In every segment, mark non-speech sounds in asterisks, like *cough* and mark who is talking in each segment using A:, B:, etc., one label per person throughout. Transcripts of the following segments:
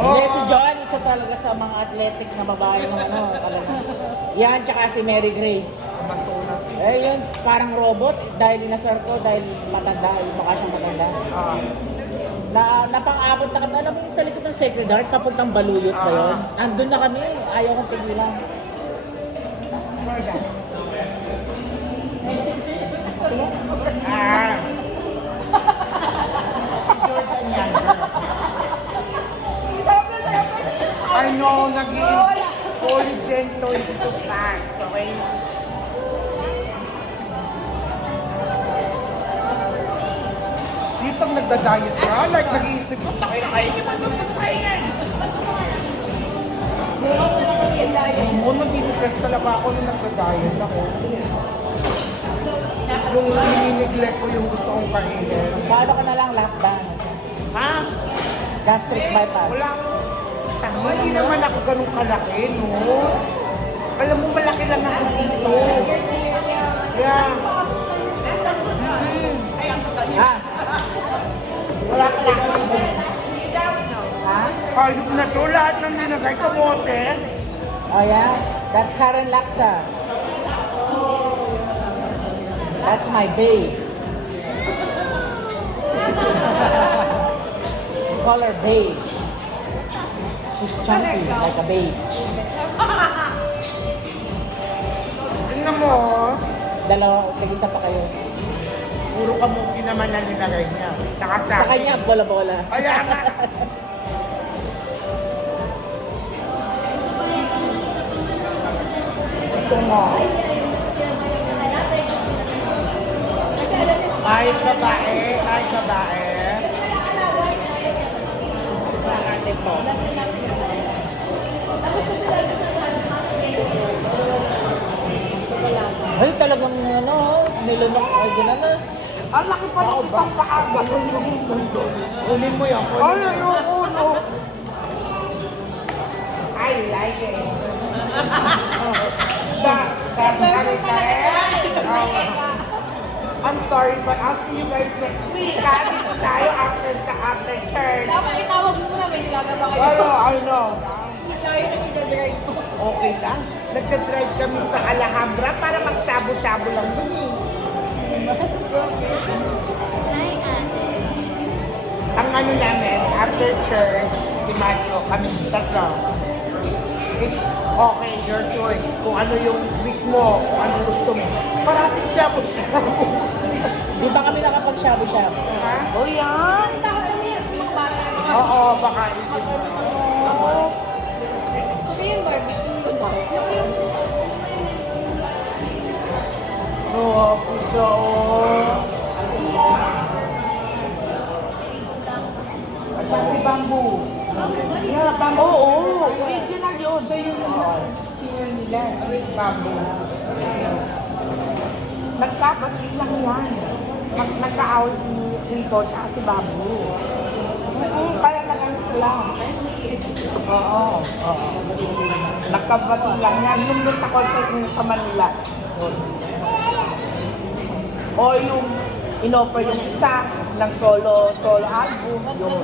A: Oo.
B: Yes, si Joan, isa talaga sa mga athletic na babae ng ano, talaga. Yan, tsaka si Mary Grace.
A: Masuna.
B: Eh, yun, parang robot. Dahil inasar ko, dahil matanda, baka siya matanda.
A: Ah.
B: Na, napang-abot na kami. Alam mo yung sa likod ng Sacred Heart, papuntang Baluyot ba yun? Andun na kami. Ayaw kong tigilan.
A: Ah. Collagen 22 packs, okay? Di pag nagda-diet ka, like nag-iisip ko, takay na kayo, hindi pa ito yan. Oo, nag-depress talaga ako nung nagda-diet ako. Yung ninineglect ko yung gusto kong kainin.
B: Paano ka na lang lockdown?
A: Ha?
B: Gastric bypass.
A: Wala Tama, hindi naman ako ganun kalaki, no? Alam mo, malaki lang ako dito. Yeah.
B: Ah,
A: Wala ka lang ako.
B: ha?
A: Hayop na to, lahat ng ninagay kamote.
B: Oh yeah? That's Karen Laksa. That's my babe. Call her babe. She's chunky, like a babe. *laughs*
A: Tingnan mo, oh.
B: Dalawa, tag-isa pa kayo.
A: puro kamote naman ang ninagay niya. Saka sa
B: Sa kanya, bola-bola.
A: Kaya nga. Ito mo. Kahit babae, kahit babae.
B: Ano, nilunok ay ginano.
A: Ang laki pa ng isang paa. Ganun yung mundo. Kunin mo yan. Ay, ayoko, no. I like it. that, that, ano tayo? I'm sorry, but I'll see you guys next week. Dito tayo after sa after church.
C: Dapat itawag mo na, may nilagaba kayo.
A: I know.
C: Tayo na magdadrive mo.
A: Okay lang. Nagka-drive kami sa Alhambra para mag-shabu-shabu lang dun eh. Ang ano namin, after church, si Mario, kami tatlo. It's okay, your choice. Kung ano yung week mo, kung ano gusto mo. Parating shabu-shabu.
B: Di ba kami nakapag-shabu-shabu?
A: ha?
B: Oh, yan.
A: Oo, baka itin mo.
C: Yung barbecue.
A: Oo, puso. Singer nila, si Bamboo. Nagkapatid lang yan. Mag nagka-out si Rico at si Bamboo. Mm, kaya nag-ano sila. Oo, oo. Nagkapatid lang yan. Nung doon sa sa Manila. O yung inoffer yung isa ng solo solo album. Yung,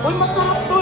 A: Uy, masarap to.